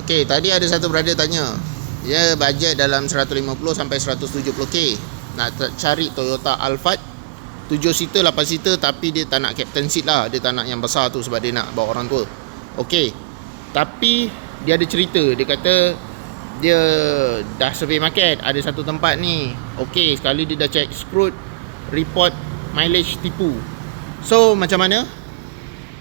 Okey, tadi ada satu brother tanya. Dia bajet dalam 150 sampai 170k. Nak cari Toyota Alphard 7 seater, 8 seater, tapi dia tak nak captain seat lah. Dia tak nak yang besar tu sebab dia nak bawa orang tua. Okey. Tapi dia ada cerita. Dia kata dia dah survey market, ada satu tempat ni. Okey, sekali dia dah check Sprout, report mileage tipu. So macam mana?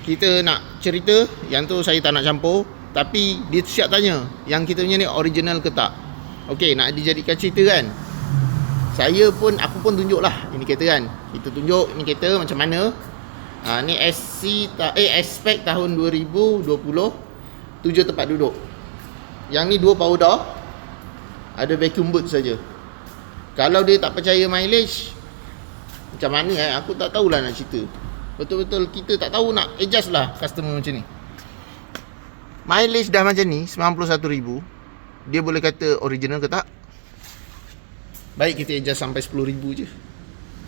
Kita nak cerita, yang tu saya tak nak campur. Tapi dia siap tanya, yang kita punya ni original ke tak? Okey, nak dijadikan cerita kan? Aku pun tunjuk lah indikator kan. Kita tunjuk indikator macam mana. Ni Aspect tahun 2020, 7 tempat duduk. Yang ni 2 power door, ada vacuum boot saja. Kalau dia tak percaya mileage, macam mana aku tak tahulah nak cerita. Betul-betul kita tak tahu, nak adjust lah customer macam ni. Mileage dah macam ni, 91,000. Dia boleh kata original ke tak? Baik kita adjust sampai 10,000 je.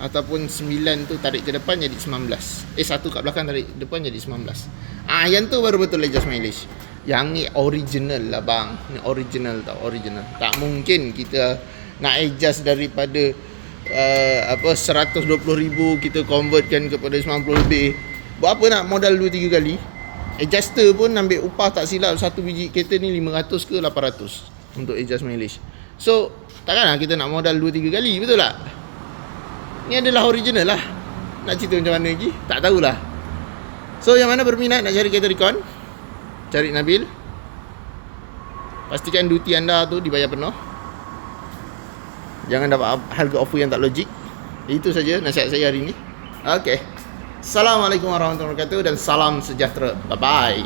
Ataupun 9 tu tarik ke depan jadi 19. 1 kat belakang tarik depan jadi 19. Yang tu baru betul adjust mileage. Yang ni original lah bang. Ni original tau, original. Tak mungkin kita nak adjust daripada 120,000 kita convertkan kepada 90 lebih. Buat apa nak modal 2-3 kali? Adjuster pun ambil upah tak silap satu biji kereta ni 500 ke 800 untuk adjust mileage. So takkanlah kita nak modal 2-3 kali, betul tak? Ni adalah original lah. Nak cerita macam mana lagi? Tak tahulah. So yang mana berminat nak cari kereta recon, cari Nabil. Pastikan duty anda tu dibayar penuh. Jangan dapat harga offer yang tak logik. Itu saja nasihat saya hari ini. Okay. Assalamualaikum warahmatullahi wabarakatuh dan salam sejahtera. Bye-bye.